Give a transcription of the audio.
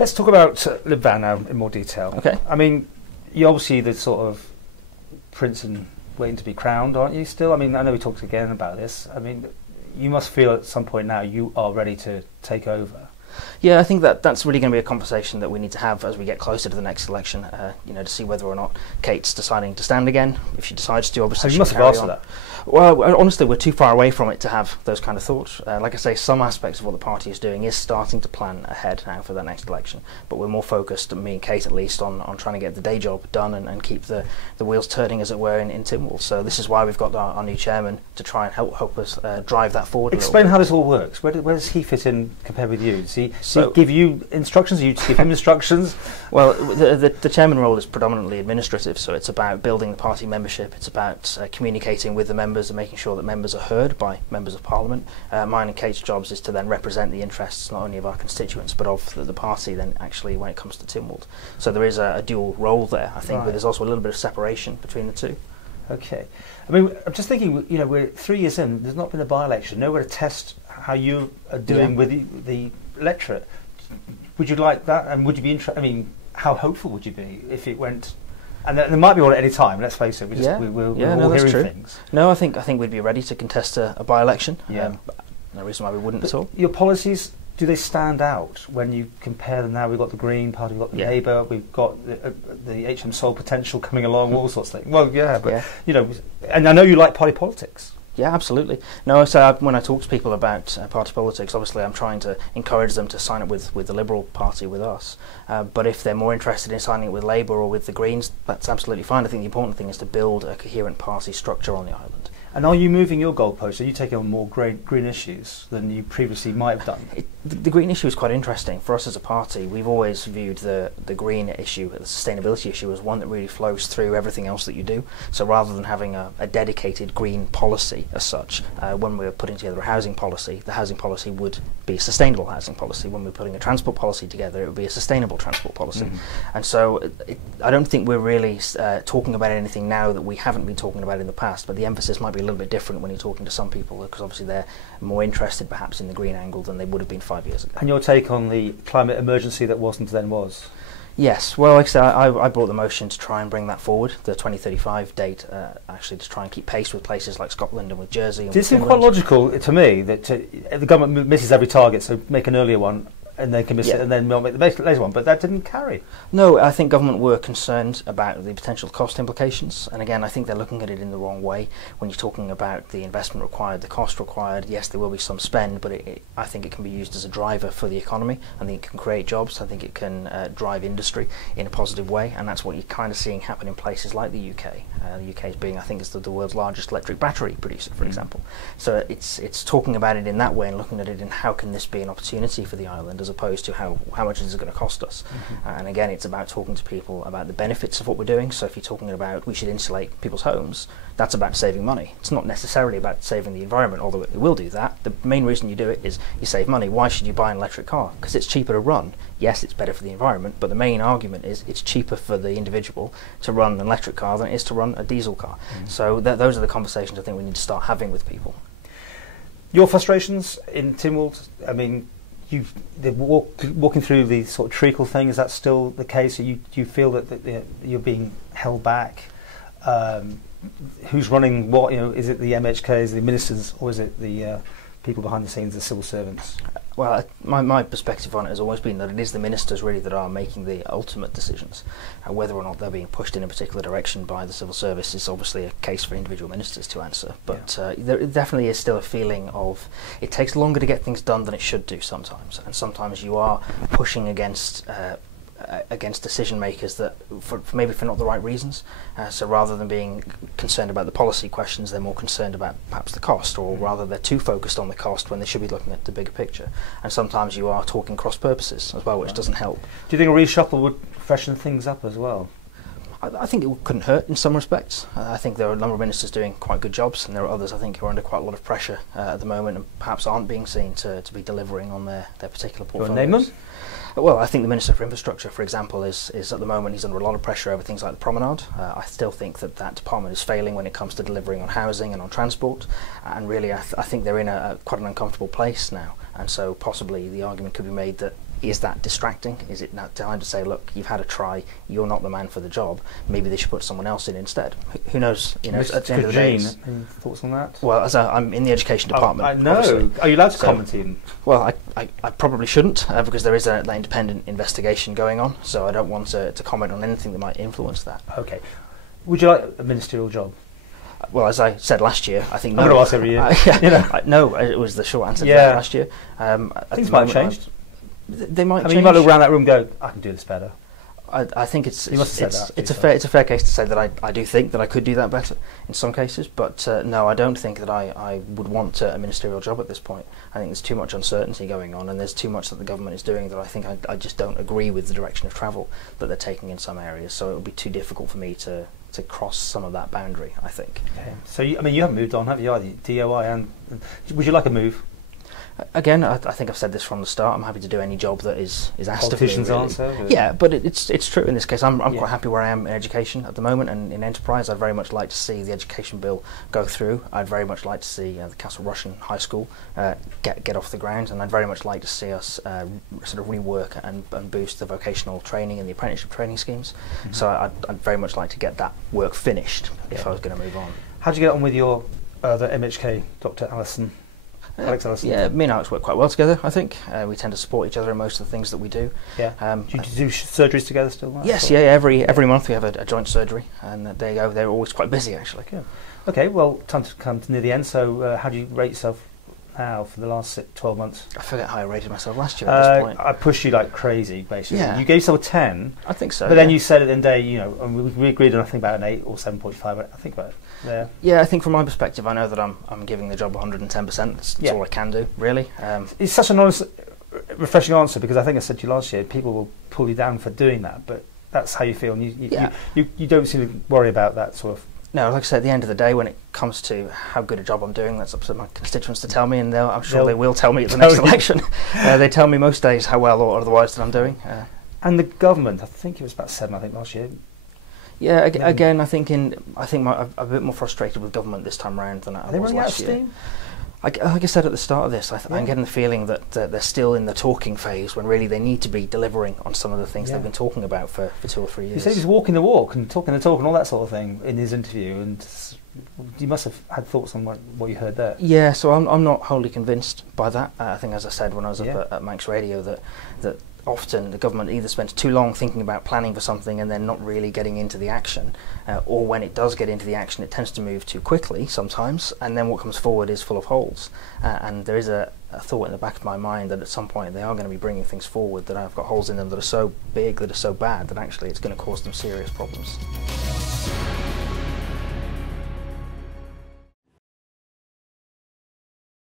Let's talk about Lib Van now in more detail. Okay. I mean, you're obviously the sort of prince and waiting to be crowned, aren't you still? I mean, I know we talked again about this. I mean, you must feel at some point now you are ready to take over. Yeah, I think that's really going to be a conversation that we need to have as we get closer to the next election, to see whether or not Kate's deciding to stand again. If she decides to, obviously you must have asked her that. Well, honestly, we're too far away from it to have those kind of thoughts. Like I say, some aspects of what the party is doing is starting to plan ahead now for that next election, but we're more focused, me and Kate at least, on trying to get the day job done and keep the wheels turning, as it were, in Tynwald. So this is why we've got our new chairman to try and help us drive that forward. Explain how this all works. Where does he fit in compared with you? Does he give you instructions? Do you give him instructions? Well, the chairman role is predominantly administrative, so it's about building the party membership. It's about communicating with the members and making sure that members are heard by members of Parliament. Mine and Kate's jobs is to then represent the interests not only of our constituents but of the party then actually when it comes to Tynwald. So there is a dual role there, I think, right. But there's also a little bit of separation between the two. Okay. I mean, I'm just thinking, we're 3 years in, there's not been a by-election, nowhere to test how you are doing with the electorate. Would you like that? And would you be interested? I mean, how hopeful would you be if it went? And there might be one at any time. Let's face it. We're all hearing things. No, I think we'd be ready to contest a by-election. Yeah. No reason why we wouldn't at all. Your policies, do they stand out when you compare them now? We've got the Green Party, we've got the Labour, we've got the HM Soul potential coming along, all sorts of things. Well, and I know you like party politics. Yeah, absolutely. No, so when I talk to people about party politics, obviously I'm trying to encourage them to sign up with the Liberal Party with us. But if they're more interested in signing up with Labour or with the Greens, that's absolutely fine. I think the important thing is to build a coherent party structure on the island. And are you moving your goalposts? Are you taking on more green issues than you previously might have done? The green issue is quite interesting. For us as a party, we've always viewed the green issue, the sustainability issue, as one that really flows through everything else that you do. So rather than having a dedicated green policy as such, when we were putting together a housing policy, the housing policy would be a sustainable housing policy. When we're putting a transport policy together, it would be a sustainable transport policy. Mm-hmm. And so I don't think we're really talking about anything now that we haven't been talking about in the past, but the emphasis might be a little bit different when you're talking to some people, because obviously they're more interested perhaps in the green angle than they would have been 5 years ago. And your take on the climate emergency that wasn't then was? Yes, well, like I said, I brought the motion to try and bring that forward, the 2035 date, actually to try and keep pace with places like Scotland and with Jersey. And Does it seem quite logical to me that the government misses every target, so make an earlier one, and they can miss it, and then we'll make the later one, but that didn't carry. No, I think government were concerned about the potential cost implications, and again, I think they're looking at it in the wrong way. When you're talking about the investment required, the cost required, yes, there will be some spend, but I think it can be used as a driver for the economy. I think it can create jobs. I think it can drive industry in a positive way, and that's what you're kind of seeing happen in places like the UK. The UK is being, I think, is the world's largest electric battery producer, for example. So it's talking about it in that way and looking at it in how can this be an opportunity for the island as opposed to how much is it going to cost us. And again, it's about talking to people about the benefits of what we're doing. So if you're talking about we should insulate people's homes, that's about saving money. It's not necessarily about saving the environment, although it will do that. The main reason you do it is you save money. Why should you buy an electric car? Because it's cheaper to run. Yes, it's better for the environment, but the main argument is it's cheaper for the individual to run an electric car than it is to run a diesel car. So those are the conversations I think we need to start having with people. Your frustrations in Tynwald, I mean, they're walking through the sort of treacle thing, is that still the case? Do you feel that you're being held back? Who's running what? Is it the MHK, is it the ministers, or is it the people behind the scenes, the civil servants? Well, my perspective on it has always been that it is the ministers really that are making the ultimate decisions. Whether or not they're being pushed in a particular direction by the civil service is obviously a case for individual ministers to answer. But there definitely is still a feeling of it takes longer to get things done than it should do sometimes. And sometimes you are pushing against decision makers that maybe for not the right reasons. So rather than being concerned about the policy questions, they're more concerned about perhaps the cost, or rather they're too focused on the cost when they should be looking at the bigger picture. And sometimes you are talking cross purposes as well, which doesn't help. Do you think a reshuffle would freshen things up as well? I think it couldn't hurt in some respects. I think there are a number of ministers doing quite good jobs, and there are others I think who are under quite a lot of pressure at the moment and perhaps aren't being seen to be delivering on their particular portfolios. Do you want to name them? Well, I think the Minister for Infrastructure, for example, is at the moment he's under a lot of pressure over things like the promenade. I still think that department is failing when it comes to delivering on housing and on transport, and really I think they're in quite an uncomfortable place now, and so possibly the argument could be made that is that distracting? Is it now time to say, look, you've had a try, you're not the man for the job, maybe they should put someone else in instead? Who knows? You know, at the end of the day, any thoughts on that? well, as I'm in the education department. I know. Obviously. Are you allowed to comment even? Well, I probably shouldn't, because there is that independent investigation going on, so I don't want to comment on anything that might influence that. Okay. Would you like a ministerial job? Well, as I said last year, I think no. I'm going to ask every year. You know. No, it was the short answer to that last year. Things might have changed. They might. I mean, you might look around that room and go, I can do this better. I think it's you must have said that, it's a fair case to say that I do think that I could do that better in some cases, but no, I don't think that I would want a ministerial job at this point. I think there's too much uncertainty going on, and there's too much that the government is doing that I think I just don't agree with the direction of travel that they're taking in some areas. So it would be too difficult for me to cross some of that boundary, I think. Okay. So you haven't moved on, have you? Either DOI and would you like a move? Again, I think I've said this from the start. I'm happy to do any job that is asked of me. Politician's Really. answer. Yeah, but it's true in this case. I'm quite happy where I am in education at the moment, and in enterprise, I'd very much like to see the education bill go through. I'd very much like to see the Castle Rushen High School get off the ground, and I'd very much like to see us sort of rework and boost the vocational training and the apprenticeship training schemes. Mm-hmm. So I'd very much like to get that work finished if I was going to move on. How did you get on with your other MHK, Dr. Alison? Alex Allison? Yeah, me and Alex work quite well together, I think. We tend to support each other in most of the things that we do. Yeah. Do you do surgeries together still? Yes, yeah, every month we have a joint surgery, and there you go, they're always quite busy actually. Yeah. Okay, well, time to come to near the end, so how do you rate yourself now for the last 12 months? I forget how I rated myself last year at this point. I pushed you like crazy, basically. Yeah. You gave yourself a 10. I think so. But then you said at the end of the day, you know, and we agreed on I think about an 8 or 7.5, I think about it. Yeah, I think from my perspective, I know that I'm giving the job 110%. That's all I can do, really. It's such an honest, refreshing answer, because I think I said to you last year, people will pull you down for doing that, but that's how you feel, and you don't seem to worry about that sort of. No, like I said, at the end of the day, when it comes to how good a job I'm doing, that's up to my constituents to tell me, and I'm sure they will tell me at the next election. They tell me most days how well or otherwise that I'm doing. And the government, I think it was about 7, I think, last year. Yeah, again, I think I'm a bit more frustrated with government this time around than I was last year. Like I said at the start of this, I'm getting the feeling that they're still in the talking phase when really they need to be delivering on some of the things they've been talking about for 2 or 3 years. He said he was walking the walk and talking the talk and all that sort of thing in his interview, and you must have had thoughts on what you heard there. Yeah, so I'm not wholly convinced by that. I think, as I said when I was up at Manx Radio, that often the government either spends too long thinking about planning for something and then not really getting into the action, or when it does get into the action it tends to move too quickly sometimes, and then what comes forward is full of holes. And there is a thought in the back of my mind that at some point they are going to be bringing things forward that have got holes in them that are so big, that are so bad, that actually it's going to cause them serious problems.